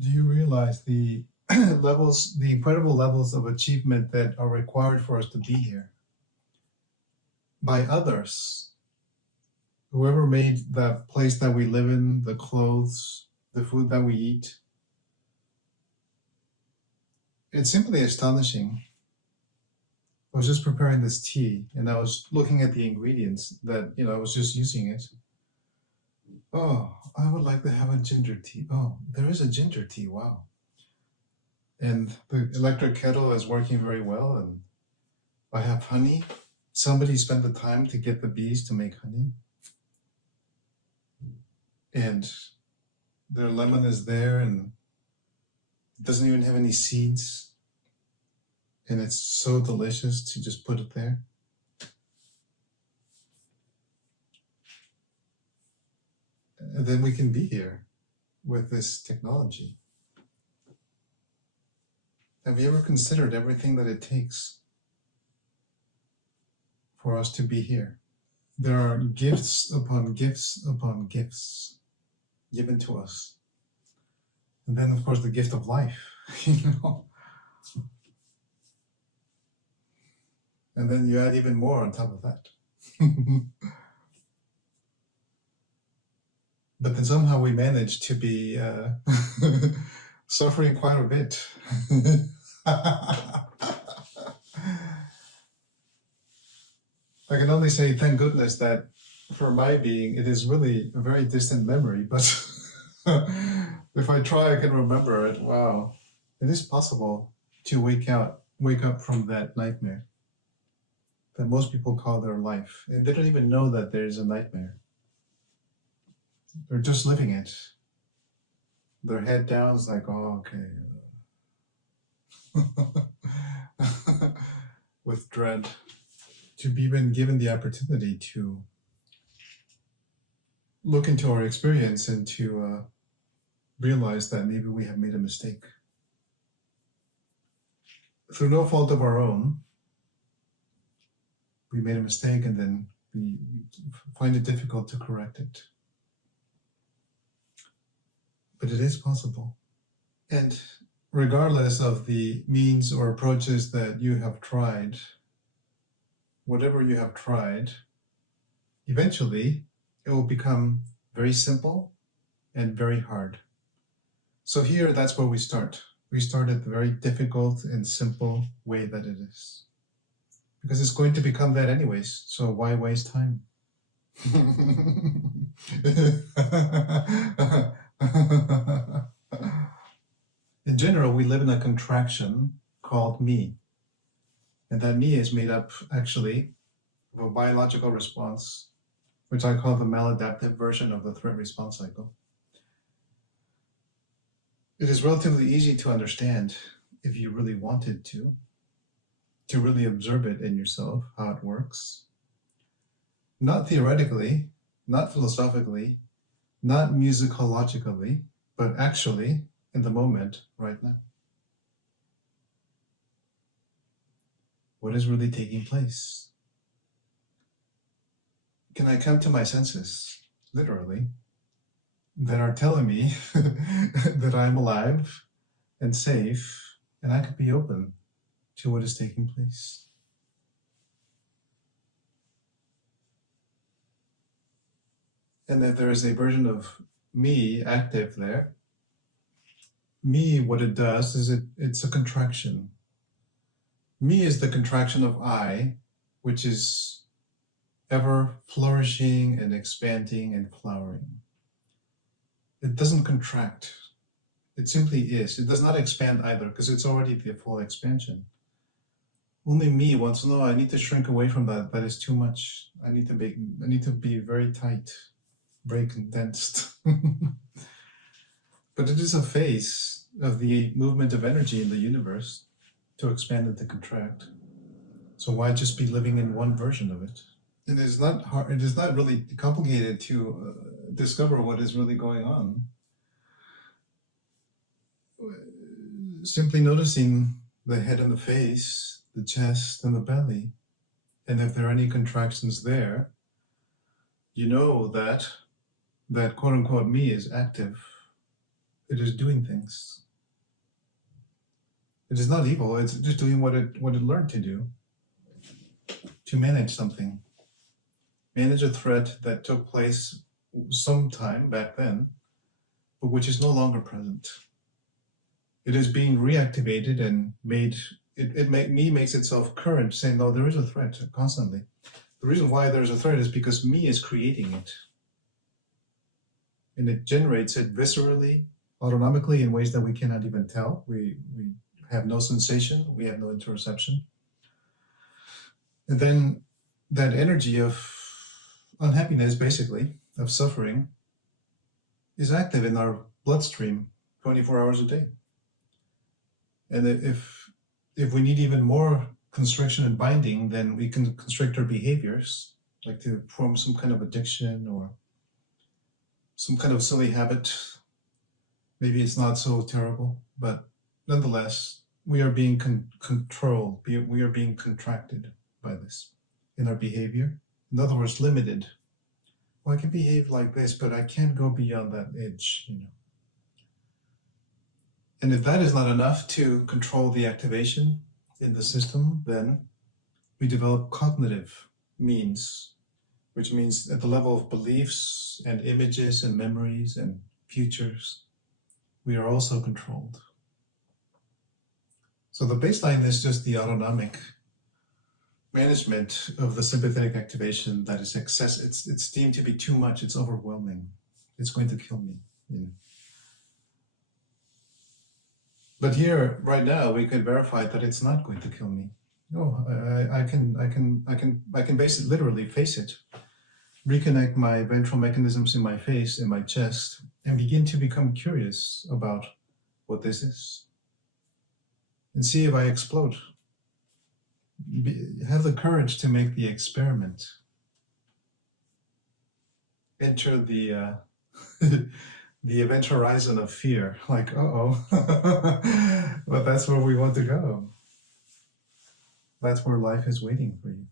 Do you realize the levels, the incredible levels of achievement that are required for us to be here by others? Whoever made the place that we live in, the clothes, the food that we eat. It's simply astonishing. I was just preparing this tea and I was looking at the ingredients that, I was just using it. Oh, I would like to have a ginger tea. Oh, there is a ginger tea. Wow. And the electric kettle is working very well. And I have honey. Somebody spent the time to get the bees to make honey. And their lemon is there and it doesn't even have any seeds. And it's so delicious to just put it there. And then we can be here with this technology. Have you ever considered everything that it takes for us to be here? There are gifts upon gifts upon gifts given to us. And then, of course, the gift of life, And then you add even more on top of that. But then somehow we manage to be suffering quite a bit. I can only say thank goodness that for my being, it is really a very distant memory, but if I try, I can remember it. Wow, it is possible to wake up from that nightmare that most people call their life. And they don't even know that there's a nightmare. They're just living it. Their head down is like, oh, okay. With dread. To be even given the opportunity to look into our experience and to realize that maybe we have made a mistake. Through no fault of our own, we made a mistake and then we find it difficult to correct it. But it is possible. And regardless of the means or approaches that you have tried, whatever you have tried, eventually it will become very simple and very hard. So here, that's where we start. We start at the very difficult and simple way that it is. Because it's going to become that anyways, so why waste time? In general, we live in a contraction called me. And that me is made up, actually, of a biological response, which I call the maladaptive version of the threat response cycle. It is relatively easy to understand if you really wanted to really observe it in yourself, how it works. Not theoretically, not philosophically, not musicologically, but actually in the moment right now. What is really taking place? Can I come to my senses, literally, that are telling me that I'm alive and safe and I could be open to what is taking place? And that there is a version of me active there. Me, what it does is it's a contraction. Me is the contraction of I, which is ever flourishing and expanding and flowering. It doesn't contract. It simply is. It does not expand either, because it's already the full expansion. Only me wants to know, I need to shrink away from that. That is too much. I need to be very tight, very condensed. But it is a phase of the movement of energy in the universe to expand and to contract. So why just be living in one version of it? It is not hard. It is not really complicated to discover what is really going on. Simply noticing the head and the face, the chest and the belly, and if there are any contractions there, you know that quote-unquote me is active, It is doing things. It is not evil. It's just doing what it learned to do, to manage something, manage a threat that took place sometime back then, but which is no longer present. It is being reactivated and made. Me makes itself current, saying, no, there is a threat constantly. The reason why there's a threat is because me is creating it. And it generates it viscerally, autonomically, in ways that we cannot even tell. We have no sensation, we have no interoception. And then that energy of unhappiness, basically, of suffering, is active in our bloodstream 24 hours a day. And if we need even more constriction and binding, then we can constrict our behaviors, like to form some kind of addiction or some kind of silly habit. Maybe it's not so terrible, but nonetheless, we are being controlled, we are being contracted by this in our behavior. In other words, limited. Well, I can behave like this, but I can't go beyond that edge, And if that is not enough to control the activation in the system, then we develop cognitive means, which means at the level of beliefs and images and memories and futures, we are also controlled. So the baseline is just the autonomic management of the sympathetic activation that is excess. It's deemed to be too much. It's overwhelming. It's going to kill me. But here, right now, we can verify that it's not going to kill me. No, I can basically literally face it, reconnect my ventral mechanisms in my face, in my chest, and begin to become curious about what this is, and see if I explode. Have the courage to make the experiment. Enter the the event horizon of fear, like, but that's where we want to go. That's where life is waiting for you.